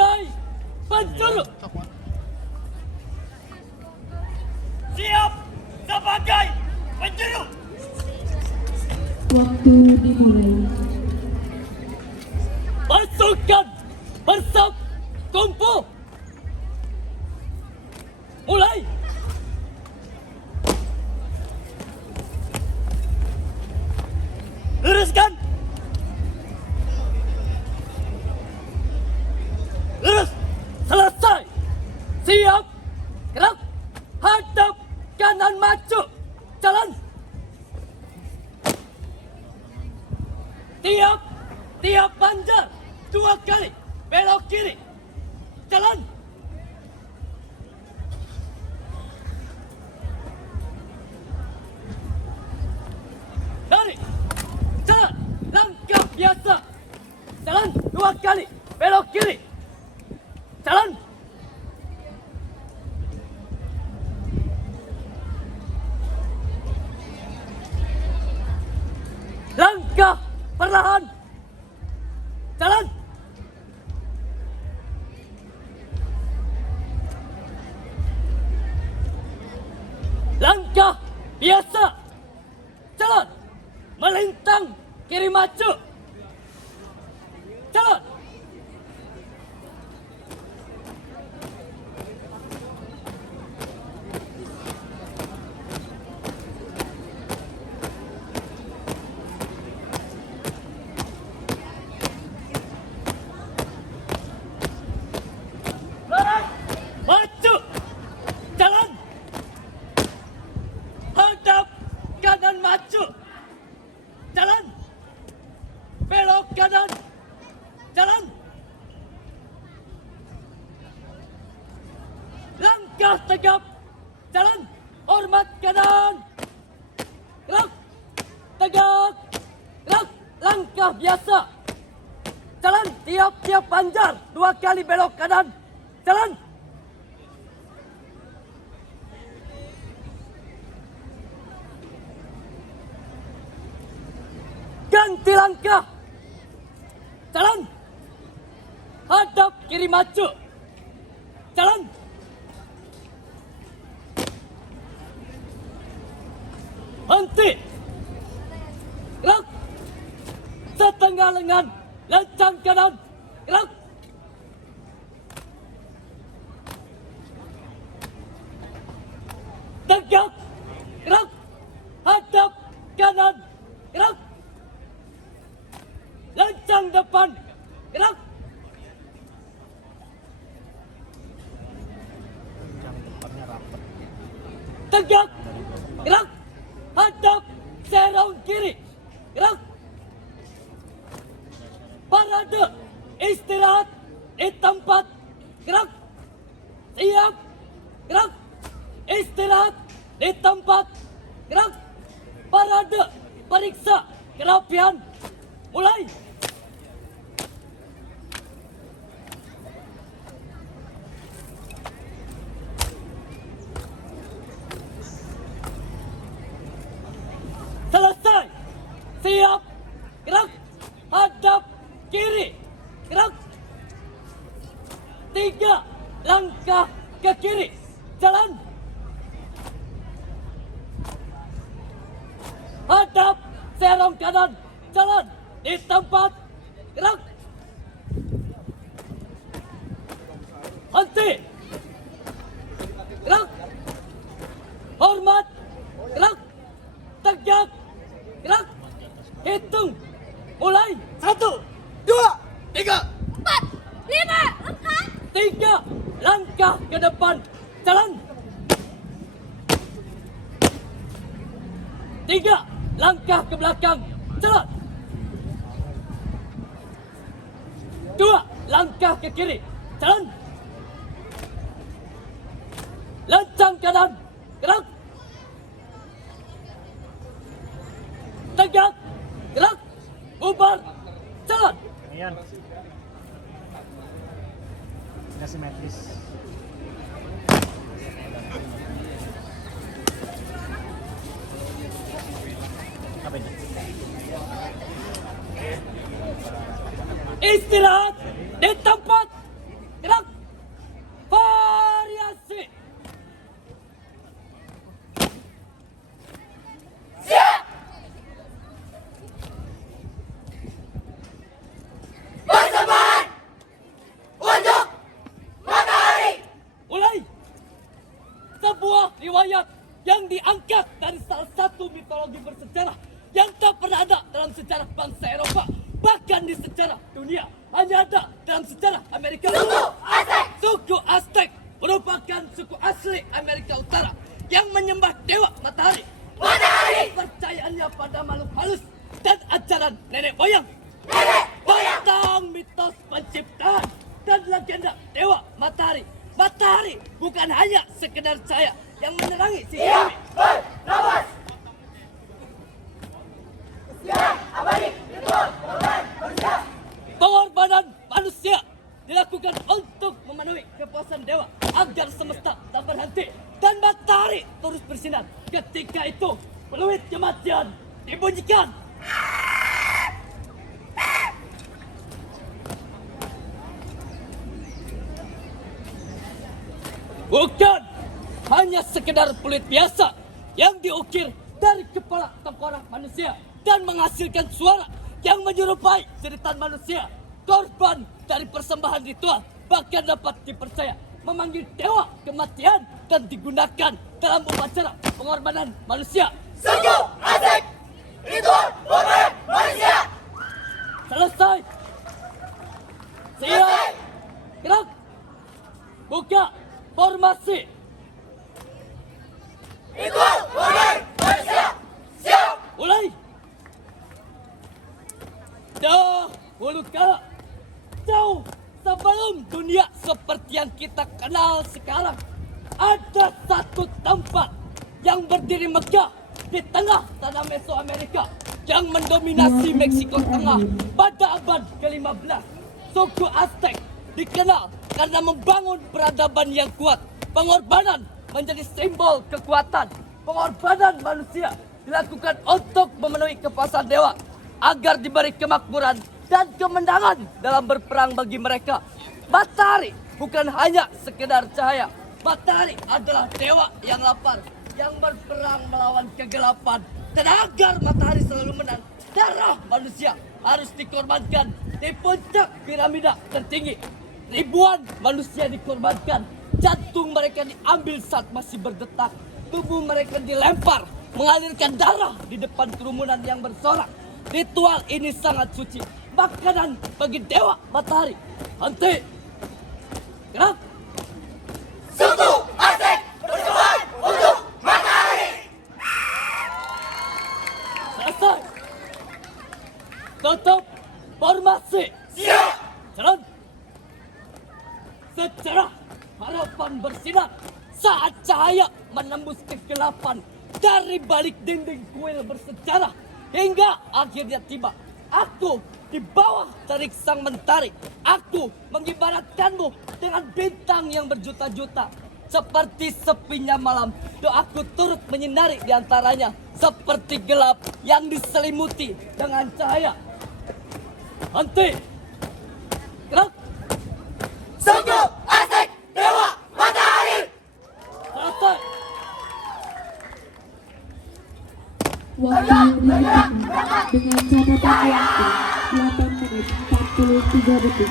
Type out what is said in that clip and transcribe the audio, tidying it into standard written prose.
sebagai penjuru. Siap sebagai penjuru. Waktu dimulai. Pasukan bersab kumpul. Mulai. Luruskan. Lurus. Selesai. Siap. Gerak. Hadap kanan maju. Jalan. Tiap panjang 2 kali. Belok kiri. Jalan. Lari. Jalan. Langkah biasa. Jalan 2 kali. Belok kiri. Jalan. Langkah perlahan. Jalan. Langkah biasa. Jalan. Melintang kiri maju. Jalan. Maju. Jalan. Hadap kanan maju. Jalan. Belok kanan. Jalan. Langkah tegap. Jalan. Hormat kanan. Gerak. Tegak. Gerak. Langkah biasa. Jalan. Tiap panjar 2 kali belok kanan. Jalan. Ganti langkah. Jalan. Hadap kiri maju. Jalan. Henti. Gerak. Setengah lengan. Lencang kanan. Gerak. Tegak. Gerak. Hadap kanan. Gerak. Lencang depan. Gerak. Tegak. Gerak. Hadap serong kiri. Gerak. Parade. Istirahat di tempat. Gerak. Siap. Gerak. Istirahat di tempat. Gerak. Parade. Periksa kerapian. Mulai. Selesai. Siap. Gerak. Hadap kiri. Gerak. 3 langkah ke kiri. Jalan. Hadap serong kanan. Jalan. Di tempat. Gerak. Henti. Gerak. Hormat. Gerak. Tegak. Gerak. Hitung. Mulai. 1, 2, 3. 4, 5, 4. 3 langkah ke depan. Jalan. 3 langkah ke belakang. Jalan. 2 langkah ke kiri. Jalan. Lencang kanan. Gerak. Tegak. Gerak. Bubar. Jalan. Ayan. Sudah simetris. Apa ini? Istirahat di tempat. riwayat yang diangkat dari salah satu mitologi bersejarah yang tak pernah ada dalam sejarah bangsa Eropa, bahkan di sejarah dunia hanya ada dalam sejarah Amerika. Suku Aztec merupakan suku asli Amerika Utara yang menyembah dewa matahari. Kepercayaannya pada makhluk halus dan ajaran nenek moyang. Tentang mitos penciptaan dan legenda dewa matahari. Matahari bukan hanya sekedar cahaya yang menerangi si bumi. Pengorbanan manusia dilakukan untuk memenuhi kepuasan dewa agar semesta tak berhenti dan matahari terus bersinar. Ketika itu, peluit kematian dibunyikan. Bukan hanya sekedar peluit biasa yang diukir dari kepala tengkorak manusia dan menghasilkan suara yang menyerupai jeritan manusia. Korban dari persembahan ritual bahkan dapat dipercaya memanggil dewa kematian dan digunakan dalam upacara pengorbanan manusia. Suku Aztec, ritual pengorbanan manusia. Selesai. Siap. Gerak. Buka formasi. Ritual pengorbanan manusia. Siap. Mulai. Dahulu kala, jauh sebelum dunia seperti yang kita kenal sekarang, ada satu tempat yang berdiri megah di tengah tanah Mesoamerika yang mendominasi Meksiko Tengah pada abad ke-15. Suku Aztec dikenal karena membangun peradaban yang kuat. Pengorbanan menjadi simbol kekuatan. Pengorbanan manusia dilakukan untuk memenuhi kepuasan dewa agar diberi kemakmuran dan kemenangan dalam berperang bagi mereka. Matahari bukan hanya sekedar cahaya. Matahari adalah dewa yang lapar, yang berperang melawan kegelapan. Dan agar matahari selalu menang, darah manusia harus dikorbankan di puncak piramida tertinggi. Ribuan manusia dikorbankan. Jantung mereka diambil saat masih berdetak. Tubuh mereka dilempar, mengalirkan darah di depan kerumunan yang bersorak. Ritual ini sangat suci. Makanan bagi dewa matahari. Henti. Gerak. Suku Aztec berjuang untuk matahari. Selesai. Tutup formasi. Siap. Jalan. Secerah harapan bersinar saat cahaya menembus kegelapan dari balik dinding kuil bersejarah hingga akhirnya tiba. Aku di bawah terik sang mentari. Aku mengibaratkanmu dengan bintang yang berjuta-juta. Seperti sepinya malam, doaku turut menyinari di antaranya. Seperti gelap yang diselimuti dengan cahaya. Henti. Gerak. Suku Aztec, dewa matahari. Selesai. Waktu dihitung dengan catatan waktu 8 menit 43 detik.